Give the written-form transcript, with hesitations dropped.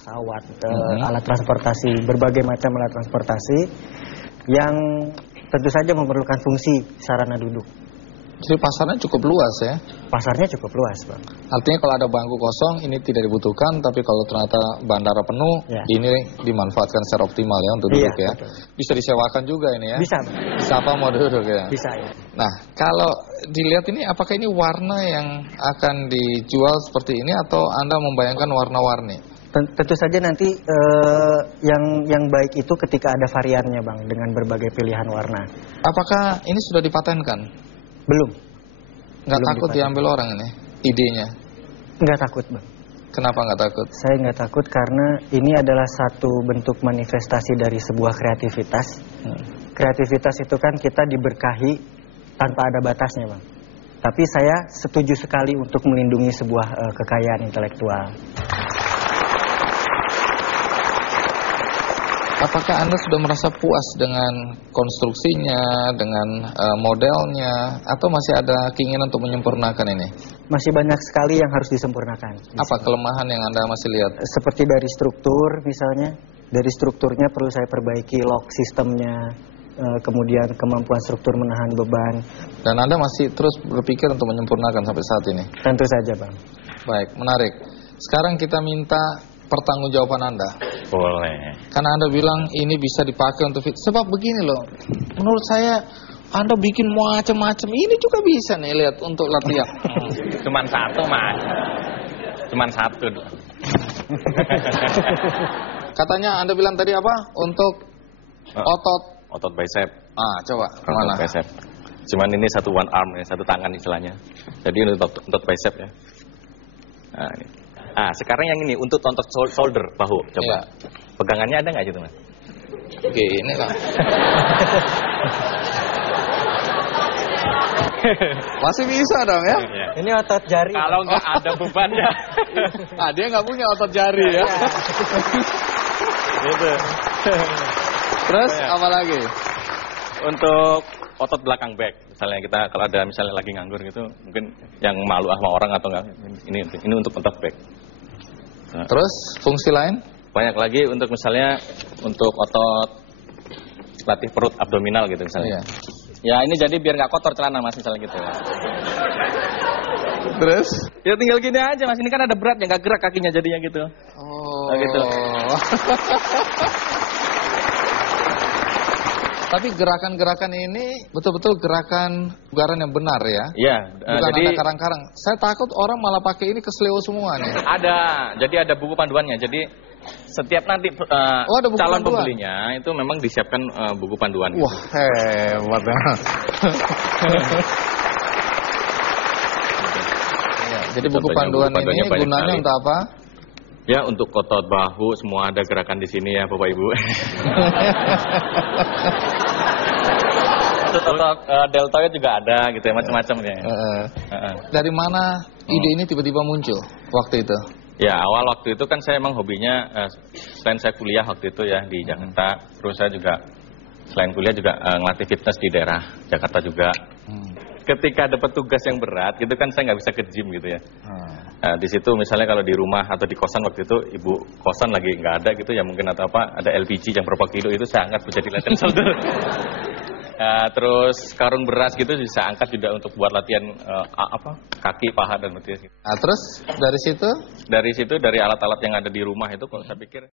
pesawat, alat transportasi, berbagai macam alat transportasi yang tentu saja memerlukan fungsi sarana duduk. Jadi pasarnya cukup luas ya? Pasarnya cukup luas, Bang. Artinya kalau ada bangku kosong ini tidak dibutuhkan, tapi kalau ternyata bandara penuh, ya, ini dimanfaatkan secara optimal ya untuk duduk ya. Betul. Bisa disewakan juga ini ya? Bisa. Siapa mau duduk ya? Bisa ya. Nah, kalau dilihat ini apakah ini warna yang akan dijual seperti ini atau Anda membayangkan warna-warni? Tentu saja nanti yang baik itu ketika ada variannya, Bang, dengan berbagai pilihan warna. Apakah ini sudah dipatenkan? Belum. Nggak takut diambil orang ini, idenya? Nggak takut, Bang. Kenapa nggak takut? Saya nggak takut karena ini adalah satu bentuk manifestasi dari sebuah kreativitas. Kreativitas itu kan kita diberkahi tanpa ada batasnya, Bang. Tapi saya setuju sekali untuk melindungi sebuah kekayaan intelektual. Apakah Anda sudah merasa puas dengan konstruksinya, dengan modelnya, atau masih ada keinginan untuk menyempurnakan ini? Masih banyak sekali yang harus disempurnakan. Apa kelemahan yang Anda masih lihat? Seperti dari struktur misalnya, dari strukturnya perlu saya perbaiki, lock sistemnya, kemudian kemampuan struktur menahan beban. Dan Anda masih terus berpikir untuk menyempurnakan sampai saat ini? Tentu saja, Bang. Baik, menarik. Sekarang kita minta pertanggungjawaban Anda. Boleh. Karena Anda bilang ini bisa dipakai untuk sebab begini loh. Menurut saya Anda bikin macam-macam ini juga bisa nih lihat untuk latihan. Cuman satu, Mas. Cuman satu. Katanya Anda bilang tadi apa? Untuk otot bicep. Coba kemana? Bicep. Cuman ini satu one arm ya, satu tangan istilahnya. Jadi untuk bicep ya. Nah, ini. Sekarang yang ini untuk shoulder, bahu. Coba. Ya. Pegangannya ada nggak gitu, Mas? Gini lah. Masih bisa dong ya? Ya. Ini otot jari. Kalau nggak ada bebannya. Dia nggak punya otot jari ya. Gitu. Terus apa lagi? Untuk otot belakang back. Misalnya kita kalau ada misalnya lagi nganggur gitu, mungkin yang malu sama orang atau enggak, ini untuk otot back. Nah. Terus fungsi lain? Banyak lagi untuk misalnya untuk otot latih perut abdominal gitu misalnya. Iya. Ya ini jadi biar nggak kotor celana, Mas, misalnya gitu. Terus? Ya tinggal gini aja, Mas, ini kan ada berat ya, nggak gerak kakinya jadinya gitu. Oh. Nah, gitu. Tapi gerakan-gerakan ini betul-betul gerakan bugaran yang benar ya? Iya. Bukan jadi, ada karang-karang. Saya takut orang malah pakai ini kesleo semua nih. Ada. Jadi ada buku panduannya. Jadi setiap nanti calon pembelinya itu memang disiapkan buku panduan. Wah, hebat ya. Jadi buku panduan ini gunanya untuk apa? Ya, untuk otot bahu semua ada gerakan di sini ya, Bapak Ibu. Untuk otot deltoid juga ada gitu ya, macam-macam ya. Dari mana ide ini tiba-tiba muncul waktu itu? Ya, awal waktu itu kan saya emang hobinya selain saya kuliah waktu itu ya di Jakarta, terus saya juga selain kuliah juga ngelatih fitness di daerah Jakarta juga. Ketika dapat tugas yang berat gitu kan saya nggak bisa ke gym gitu ya. Nah, di situ misalnya kalau di rumah atau di kosan waktu itu ibu kosan lagi nggak ada gitu ya, mungkin atau apa ada LPG yang berapa kilo itu saya angkat bisa latihan shoulder. Terus karung beras gitu bisa angkat juga untuk buat latihan kaki, paha dan betis. Nah, terus dari situ dari alat-alat yang ada di rumah itu kalau saya pikir